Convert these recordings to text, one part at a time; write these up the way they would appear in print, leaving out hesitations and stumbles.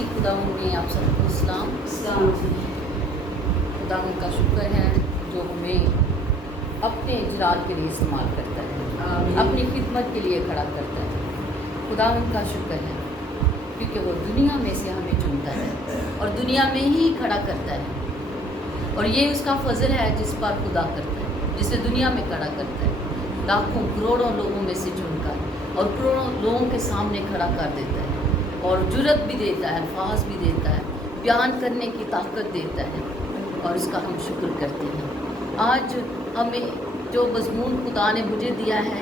مسیح خدا میں آپ سب کو اسلام۔ خدا کا شکر ہے جو ہمیں اپنے اجلال کے لیے استعمال کرتا ہے، اپنی خدمت کے لیے کھڑا کرتا ہے۔ خدا کا شکر ہے کیونکہ وہ دنیا میں سے ہمیں چنتا ہے اور دنیا میں ہی کھڑا کرتا ہے، اور یہ اس کا فضل ہے جس پر خدا کرتا ہے، جسے دنیا میں کھڑا کرتا ہے، لاکھوں کروڑوں لوگوں میں سے چن کر اور کروڑوں لوگوں کے سامنے کھڑا کر دیتا ہے، اور جرت بھی دیتا ہے، الفاظ بھی دیتا ہے، بیان کرنے کی طاقت دیتا ہے، اور اس کا ہم شکر کرتے ہیں۔ آج ہمیں جو مضمون خدا نے مجھے دیا ہے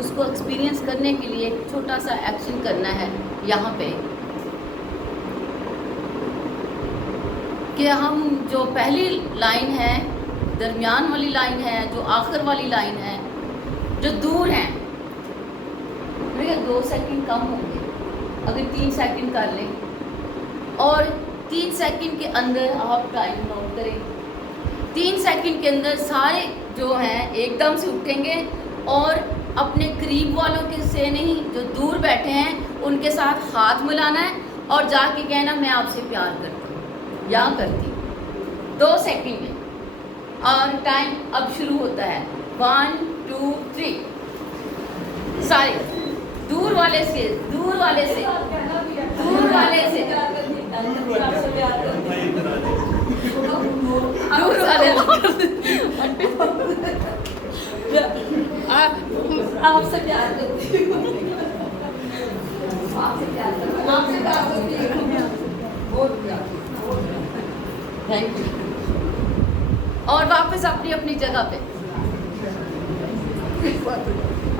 اس کو ایکسپیرینس کرنے کے لیے ایک چھوٹا سا ایکشن کرنا ہے یہاں پہ، کہ ہم جو پہلی لائن ہے، درمیان والی لائن ہے، جو آخر والی لائن ہے، جو دور ہیں، 2 سیکنڈ کم ہوں گے اگر 3 سیکنڈ کر لیں، اور 3 سیکنڈ کے اندر آپ ٹائم نوٹ کریں۔ 3 سیکنڈ کے اندر سارے جو ہیں ایک دم سے اٹھیں گے اور اپنے قریب والوں کے سے نہیں، جو دور بیٹھے ہیں ان کے ساتھ ہاتھ ملانا ہے اور جا کے کہنا میں آپ سے پیار کرتا ہوں یا کرتی ہوں۔ 2 سیکنڈ میں، اور ٹائم اب شروع ہوتا ہے۔ 1 2 3 سارے دور والے سے دور والے سے دور والے سے دور والے آپ سے پیار کرتی ہوں، آپ سے پیار کرتی ہوں، آپ سے پیار کرتی ہوں، بہت پیار، تھینک یو۔ اور واپس اپنی اپنی جگہ پہ۔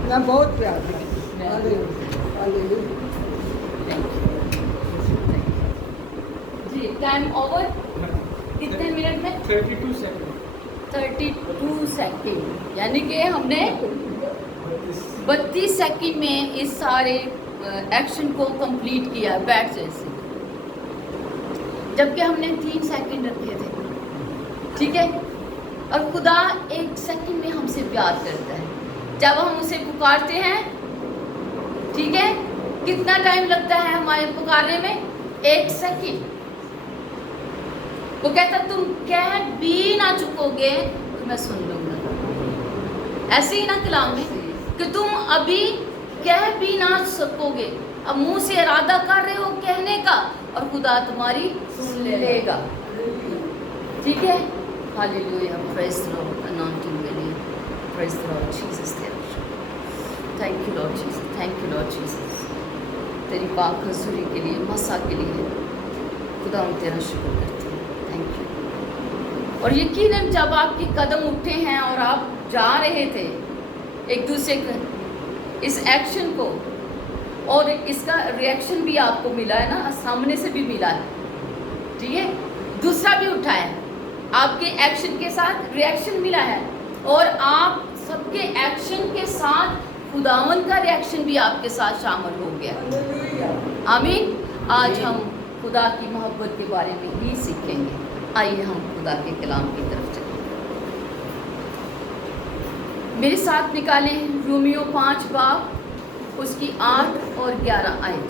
میں بہت پیار کرتی جی ٹائم اوور کتنے منٹ میں؟ 32 سیکنڈ 32 سیکنڈ، یعنی کہ ہم نے 32 سیکنڈ میں اس سارے ایکشن کو کمپلیٹ کیا بیٹھ جیسے، جبکہ ہم نے 3 سیکنڈ رکھے تھے، ٹھیک ہے؟ اور خدا 1 سیکنڈ میں ہم سے پیار کرتا ہے جب ہم اسے پکارتے ہیں، ٹھیک ہے؟ کتنا ٹائم لگتا ہے ہمارے پکارنے میں؟ 1 سیکنڈ۔ وہ کہتا تم کہہ بھی نہ چکو گے تو میں سن لوں گا، ایسے ہی نا کلام میں کہ تم ابھی کہہ بھی نہ سکو گے، اب منہ سے ارادہ کر رہے ہو کہنے کا اور خدا تمہاری سن لے گا، ٹھیک ہے؟ ہاللیلویا، پریز دی لارڈ، انانٹنگ کے لیے praise the lord Jesus, thank you lord Jesus, thank you lord Jesus, تیری پاک حضوری کے لیے، مسا کے لیے خدا ہم تیرا شکر کرتے ہیں، تھینک یو۔ اور یقیناً جب آپ کے قدم اٹھے ہیں اور آپ جا رہے تھے ایک دوسرے کے اس ایکشن کو، اور اس کا ریئیکشن بھی آپ کو ملا ہے نا، سامنے سے بھی ملا ہے، ٹھیک ہے؟ دوسرا بھی اٹھا ہے، آپ کے ایکشن کے ساتھ ریئیکشن ملا ہے، اور آپ سب کے ایکشن کے ساتھ خداوند کا ریئیکشن بھی آپ کے ساتھ شامل ہو گیا، آمین۔ آج ہم خدا کی محبت کے بارے میں ہی سیکھیں گے، آئیے ہم خدا کے کلام کی طرف چلیں۔ میرے ساتھ نکالیں رومیو 5 باب اس کی 8 اور 11 آیت۔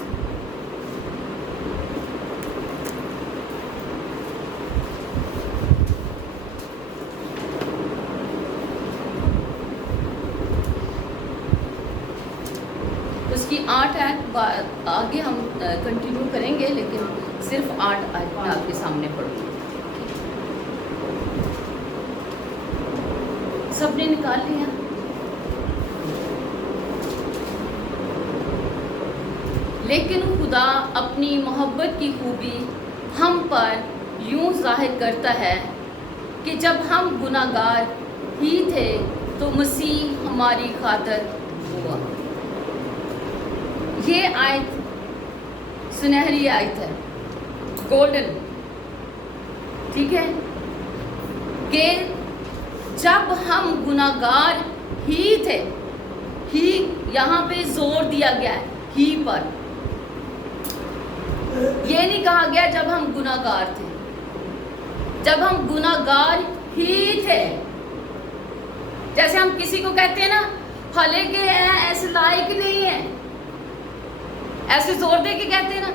اس کی 8 آیت آگے ہم کنٹینیو کریں گے، لیکن صرف 8 آیت میں آپ کے سامنے پڑھوں گی۔ سب نے نکال لیا؟ لیکن خدا اپنی محبت کی خوبی ہم پر یوں ظاہر کرتا ہے کہ جب ہم گناہ گار ہی تھے تو مسیح ہماری خاطر ہوا۔ یہ آیت سنہری آیت ہے، گولڈن، ٹھیک ہے؟ کہ جب ہم گناہ گار ہی تھے، ہی یہاں پہ زور دیا گیا ہے، ہی پر، یہ نہیں کہا گیا جب ہم گناہ گار تھے، جب ہم گناہ گار ہی تھے۔ جیسے ہم کسی کو کہتے ہیں نا حالے کے ہیں ایسے لائق نہیں ہے، ایسے زور دے کے کہتے ہیں نا،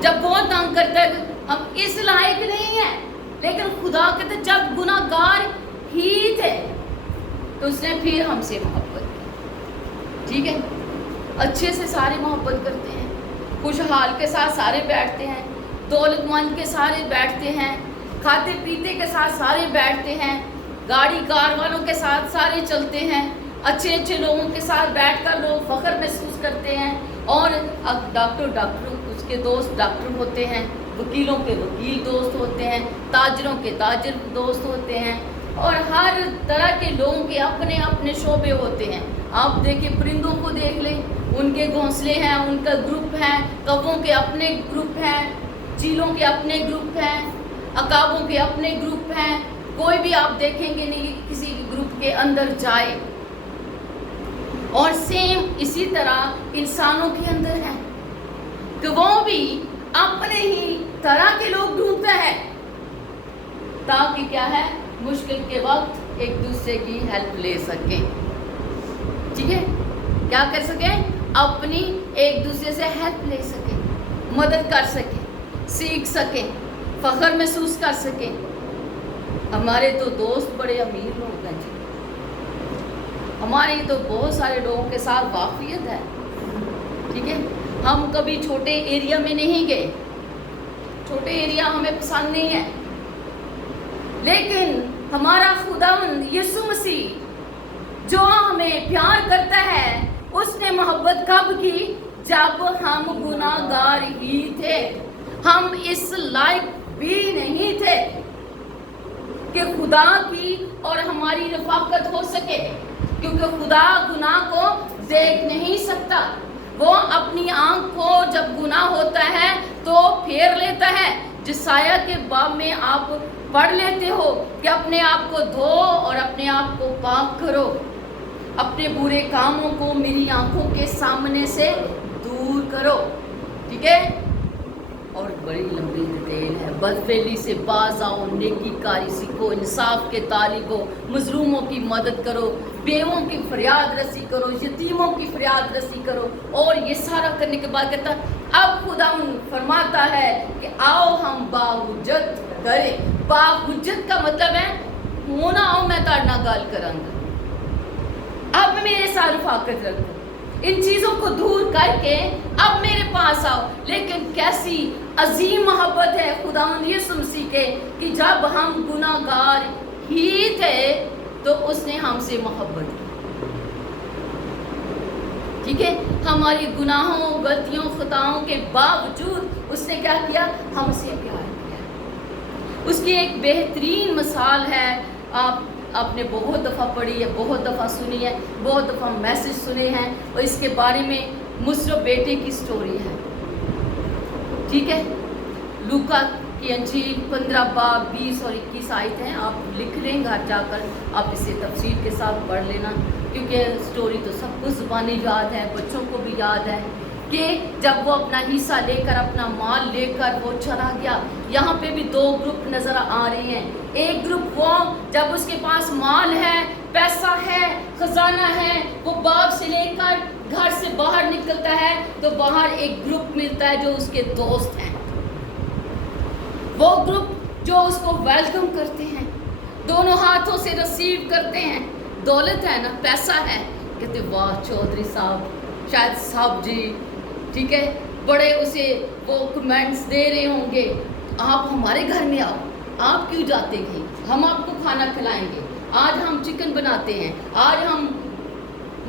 جب بہت تنگ کرتا ہے ہم اس لائق نہیں ہیں، لیکن خدا کہتے جب گناہ گار ہی تھے تو اس نے پھر ہم سے محبت کی. ٹھیک ہے، اچھے سے سارے محبت کرتے ہیں، خوشحال کے ساتھ سارے بیٹھتے ہیں، دولت مند کے سارے بیٹھتے ہیں، کھاتے پیتے کے ساتھ سارے بیٹھتے ہیں، گاڑی کار والوں کے ساتھ سارے چلتے ہیں، اچھے اچھے لوگوں کے ساتھ بیٹھ کر لوگ فخر محسوس کرتے ہیں. اور ڈاکٹر اس کے دوست ڈاکٹر ہوتے ہیں، وکیلوں کے وکیل دوست ہوتے ہیں، تاجروں کے تاجر دوست ہوتے ہیں، اور ہر طرح کے لوگوں کے اپنے اپنے شعبے ہوتے ہیں. آپ دیکھیں پرندوں کو دیکھ لیں، ان کے گھونسلے ہیں، ان کا گروپ ہے، کووں کے اپنے گروپ ہیں، چیلوں کے اپنے گروپ ہیں، عقابوں کے اپنے گروپ ہیں. کوئی بھی آپ دیکھیں گے نہیں کسی گروپ کے اندر جائے. اور سیم اسی طرح انسانوں کے اندر ہے کہ وہ بھی اپنے ہی طرح کے لوگ ڈھونڈتا ہے تاکہ کیا ہے مشکل کے وقت ایک دوسرے کی ہیلپ لے سکیں. ٹھیک ہے، کیا کر سکیں؟ اپنی ایک دوسرے سے ہیلپ لے سکیں، مدد کر سکیں، سیکھ سکیں، فخر محسوس کر سکیں. ہمارے تو دوست بڑے امیر لوگ ہیں جی، ہمارے تو بہت سارے لوگوں کے ساتھ واقفیت ہے. ٹھیک ہے، ہم کبھی چھوٹے ایریا میں نہیں گئے، چھوٹے ایریا ہمیں پسند نہیں ہے، لیکن ہمارا خداوند یسوع مسیح جو ہمیں پیار کرتا ہے اس نے محبت کب کی؟ جب ہم گناہ گار ہی تھے، ہم اس لائق بھی نہیں تھے کہ خدا کی اور ہماری رفاقت ہو سکے، کیونکہ خدا گناہ کو دیکھ نہیں سکتا. وہ اپنی آنکھ کو جب گناہ ہوتا ہے تو پھیر لیتا ہے. جسایہ کے باب میں آپ پڑھ لیتے ہو کہ اپنے آپ کو دھو اور اپنے آپ کو پاک کرو، اپنے برے کاموں کو میری آنکھوں کے سامنے سے دور کرو. ٹھیک ہے، اور بڑی لمبی ڈیٹیل ہے. بدفعلی سے باز آؤ، نیکی کاری سیکھو، انصاف کے طالب ہو، مظلوموں کی مدد کرو، بیووں کی فریاد رسی کرو، یتیموں کی فریاد رسی کرو. اور یہ سارا کرنے کے بعد کہتا اب خدا فرماتا ہے کہ آؤ ہم باحجت کریں. باحجت کا مطلب ہے ہونا آؤ میں تارنا گال کراں گا، اب میرے ساتھ رفاقت رکھو، ان چیزوں کو دور کر کے اب میرے پاس آؤ. لیکن کیسی عظیم محبت ہے خداوند یسوع مسیح کے کہ جب ہم گناہ گار ہی تھے تو اس نے ہم سے محبت کی. ٹھیک ہے، ہماری گناہوں غلطیوں خطاؤں کے باوجود اس نے کیا کیا؟ ہم سے پیار کیا. اس کی ایک بہترین مثال ہے، آپ نے بہت دفعہ پڑھی ہے، بہت دفعہ سنی ہے، بہت دفعہ میسج سنے ہیں، اور اس کے بارے میں مصر بیٹے کی سٹوری ہے. ٹھیک ہے، لوکا کی انجیل 15 باب 20 اور 21 آیت ہیں. آپ لکھ لیں گھر جا کر، آپ اسے تفصیل کے ساتھ پڑھ لینا، کیونکہ سٹوری تو سب کو زبانی یاد ہے، بچوں کو بھی یاد ہے کہ جب وہ اپنا حصہ لے کر اپنا مال لے کر وہ چلا گیا. یہاں پہ بھی دو گروپ نظر آ رہے ہیں. ایک گروپ وہ جب اس کے پاس مال ہے، پیسہ ہے، خزانہ ہے، وہ باپ سے لے کر گھر سے باہر نکلتا ہے تو باہر ایک گروپ ملتا ہے جو اس کے دوست ہیں. وہ گروپ جو اس کو ویلکم کرتے ہیں، دونوں ہاتھوں سے ریسیو کرتے ہیں. دولت ہے نا، پیسہ ہے، کہتے واہ چودھری صاحب، شاید صاحب جی، ٹھیک ہے، بڑے اسے وہ کمنٹس دے رہے ہوں گے، آپ ہمارے گھر میں آؤ، آپ کیوں جاتے ہیں، ہم آپ کو کھانا کھلائیں گے، آج ہم چکن بناتے ہیں، آج ہم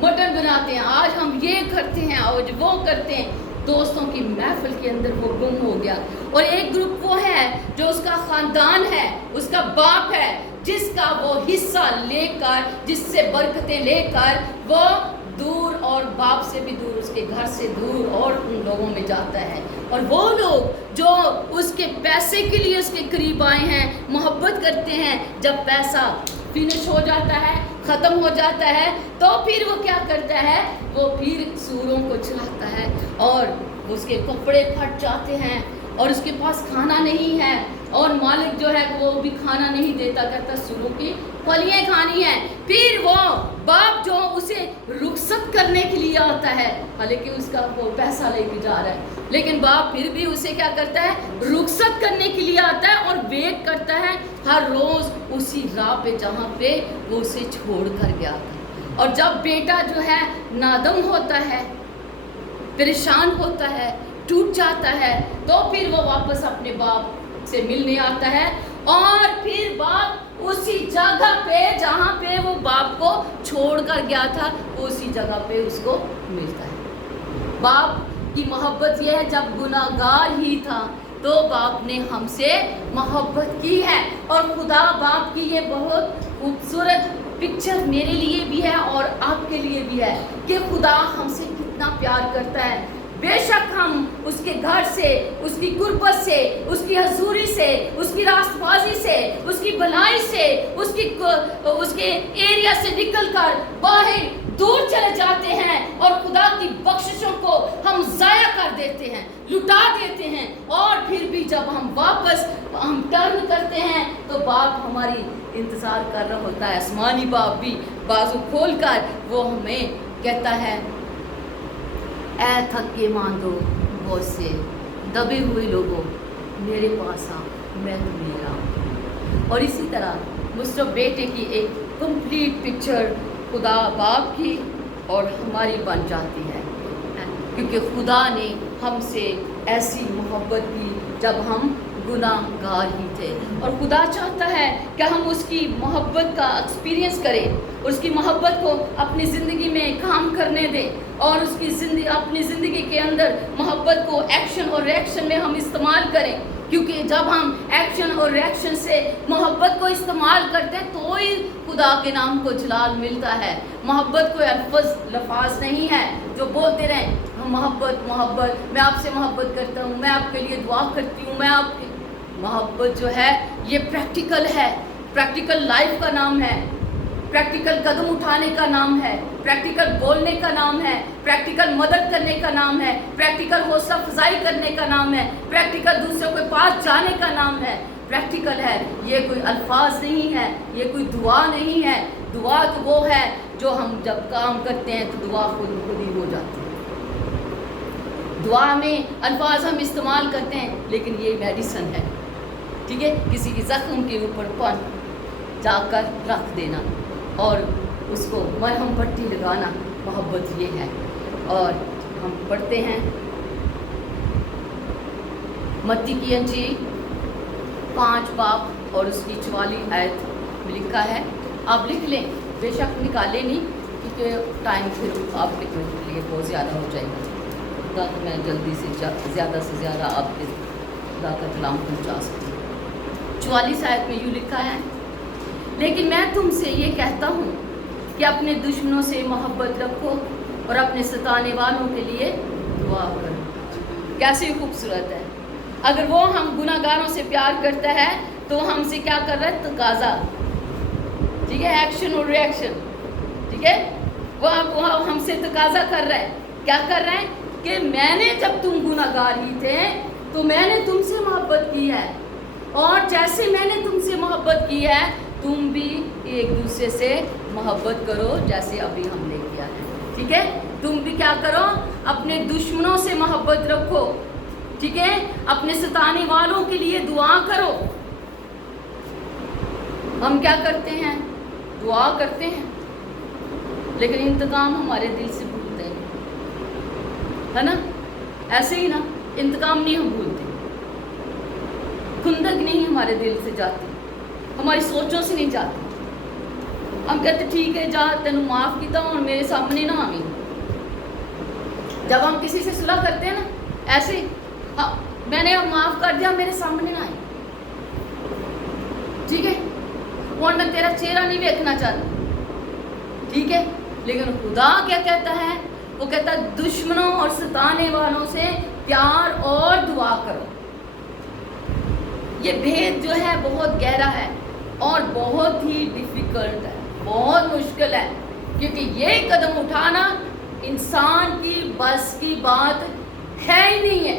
مٹن بناتے ہیں، آج ہم یہ کرتے ہیں، آج وہ کرتے ہیں. دوستوں کی محفل کے اندر وہ گم ہو گیا. اور ایک گروپ وہ ہے جو اس کا خاندان ہے، اس کا باپ ہے، جس کا وہ حصہ لے کر، جس سے برکتیں لے کر وہ دور اور باپ سے بھی دور، اس کے گھر سے دور اور ان لوگوں میں جاتا ہے. اور وہ لوگ جو اس کے پیسے کے لیے اس کے قریب آئے ہیں، محبت کرتے ہیں، جب پیسہ فنش ہو جاتا ہے، ختم ہو جاتا ہے، تو پھر وہ کیا کرتا ہے؟ وہ پھر سوروں کو چلاتا ہے اور اس کے کپڑے پھٹ جاتے ہیں، اور اس کے پاس کھانا نہیں ہے اور مالک جو ہے وہ بھی کھانا نہیں دیتا، کہتا سوروں کی پھلیاں کھانی ہیں. پھر وہ باپ جو اسے رخصت کرنے کے لیے آتا ہے، حالانکہ اس کا وہ پیسہ لے کے جا رہا ہے، لیکن باپ پھر بھی اسے کیا کرتا ہے، رخصت کرنے کے لیے آتا ہے اور ویٹ کرتا ہے ہر روز اسی راہ پہ جہاں پہ وہ اسے چھوڑ کر گیا تھا. اور جب بیٹا جو ہے نادم ہوتا ہے، پریشان ہوتا ہے، ٹوٹ جاتا ہے، تو پھر وہ واپس اپنے باپ سے ملنے آتا ہے اور پھر باپ اسی جگہ پہ جہاں پہ وہ باپ کو چھوڑ کر گیا تھا اسی جگہ پہ اس کو ملتا ہے. باپ کی محبت یہ ہے، جب گناہگار ہی تھا تو باپ نے ہم سے محبت کی ہے. اور خدا باپ کی یہ بہت خوبصورت پکچر میرے لیے بھی ہے اور آپ کے لیے بھی ہے کہ خدا ہم سے کتنا پیار کرتا ہے. بے شک ہم اس کے گھر سے، اس کی قربت سے، اس کی حضوری سے، اس کی راست بازی سے، اس کی بھلائی سے، اس کے ایریا سے نکل کر باہر دور چلے جاتے ہیں اور خدا کی بخششوں کو ہم ضائع کر دیتے ہیں، لٹا دیتے ہیں. اور پھر بھی جب ہم واپس ٹرن کرتے ہیں تو باپ ہماری انتظار کر رہا ہوتا ہے. آسمانی باپ بھی بازو کھول کر وہ ہمیں کہتا ہے، اے تھکے ماندو بہت سے دبے ہوئے لوگوں میرے پاس آ، میں تمہیں لاؤں. اور اسی طرح مصطفیٰ بیٹے کی ایک کمپلیٹ پکچر خدا باپ کی اور ہماری بن جاتی ہے، کیونکہ خدا نے ہم سے ایسی محبت کی جب ہم گناہ گار ہی تھے. اور خدا چاہتا ہے کہ ہم اس کی محبت کا ایکسپیرینس کریں، اس کی محبت کو اپنی زندگی میں کام کرنے دیں اور اس کی اپنی زندگی کے اندر محبت کو ایکشن اور ریئیکشن میں ہم استعمال کریں. کیونکہ جب ہم ایکشن اور ریئیکشن سے محبت کو استعمال کرتے ہیں تو ہی خدا کے نام کو جلال ملتا ہے. محبت کوئی لفظ نہیں ہے جو بولتے رہیں ہم محبت محبت، میں آپ سے محبت کرتا ہوں، میں آپ کے لیے دعا کرتی ہوں، میں آپ کی محبت جو ہے یہ پریکٹیکل ہے، پریکٹیکل لائف کا نام ہے، پریکٹیکل قدم اٹھانے کا نام ہے، پریکٹیکل بولنے کا نام ہے، پریکٹیکل مدد کرنے کا نام ہے، پریکٹیکل حوصلہ افزائی کرنے کا نام ہے، پریکٹیکل دوسروں کے پاس جانے کا نام ہے. پریکٹیکل ہے، یہ کوئی الفاظ نہیں ہے، یہ کوئی دعا نہیں ہے. دعا تو وہ ہے جو ہم جب کام کرتے ہیں تو دعا خود ہی ہو جاتی ہے. دعا میں الفاظ ہم استعمال کرتے ہیں لیکن یہ میڈیسن ہے. ٹھیک ہے، کسی کی زخم کے اوپر پن جا کر رکھ دینا اور اس کو مرہم پٹی لگانا، محبت یہ ہے. اور ہم پڑھتے ہیں متی کی انجیل 5 باب اور اس کی 44 آیت میں لکھا ہے. آپ لکھ لیں، بے شک نکالیں نہیں کیونکہ ٹائم پھر آپ لکھنے کے لیے بہت زیادہ ہو جائے گا. تاکہ میں جلدی سے زیادہ آپ کے خدا کا کلام پہنچا سکوں. 44 آیت میں یوں لکھا ہے، لیکن میں تم سے یہ کہتا ہوں کہ اپنے دشمنوں سے محبت رکھو اور اپنے ستانے والوں کے لیے دعا کرو. کیسے خوبصورت ہے. اگر وہ ہم گناہ گاروں سے پیار کرتا ہے تو ہم سے کیا کر رہا ہے، تقاضا. ٹھیک ہے، ایکشن اور ری ایکشن. ٹھیک ہے، وہ ہم سے تقاضا کر رہا ہے. کیا کر رہا ہے کہ میں نے جب تم گناہ گار ہی تھے تو میں نے تم سے محبت کی ہے، اور جیسے میں نے تم سے محبت کی ہے تم بھی ایک دوسرے سے محبت کرو جیسے ابھی ہم نے کیا ہے. ٹھیک ہے، تم بھی کیا کرو، اپنے دشمنوں سے محبت رکھو. ٹھیک ہے، اپنے ستانے والوں کے لیے دعا کرو. ہم کیا کرتے ہیں، دعا کرتے ہیں لیکن انتقام ہمارے دل سے بھولتے ہیں، ہے نا. ایسے ہی نا، انتقام نہیں ہم بھولتے، کھندک نہیں ہمارے دل سے جاتی، ہماری سوچوں سے نہیں جاتی. ہم کہتے ٹھیک ہے جا تینوں معاف کیتا ہوں اور میرے سامنے نہ آویں. جب ہم کسی سے صلح کرتے ہیں نا ایسے، میں نے معاف کر دیا، میرے سامنے نہ آئے. ٹھیک ہے، اور میں تیرا چہرہ نہیں دیکھنا چاہتا. ٹھیک ہے، لیکن خدا کیا کہتا ہے، وہ کہتا ہے دشمنوں اور ستانے والوں سے پیار اور دعا کرو. یہ بھید جو ہے بہت گہرا ہے اور بہت ہی ڈیفیکلٹ ہے، بہت مشکل ہے، کیونکہ یہ قدم اٹھانا انسان کی بس کی بات ہے ہی نہیں ہے.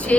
6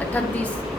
38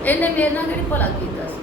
ਇਹਨੇ ਮੇਰੇ ਨਾਲ ਕਿਹੜੀ ਭਲਾ ਕੀਤਾ ਸੀ,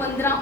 15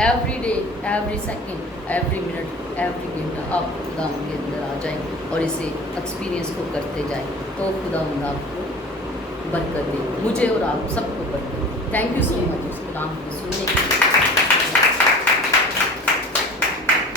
every day every second every minute every گھنٹہ آپ خدا کے اندر آ جائیں اور اسے ایکسپیرینس کو کرتے جائیں تو خدا آپ کو برکت دے، مجھے اور آپ سب کو برکت دے۔ تھینک یو سو مچ اس کلام کو سننے کے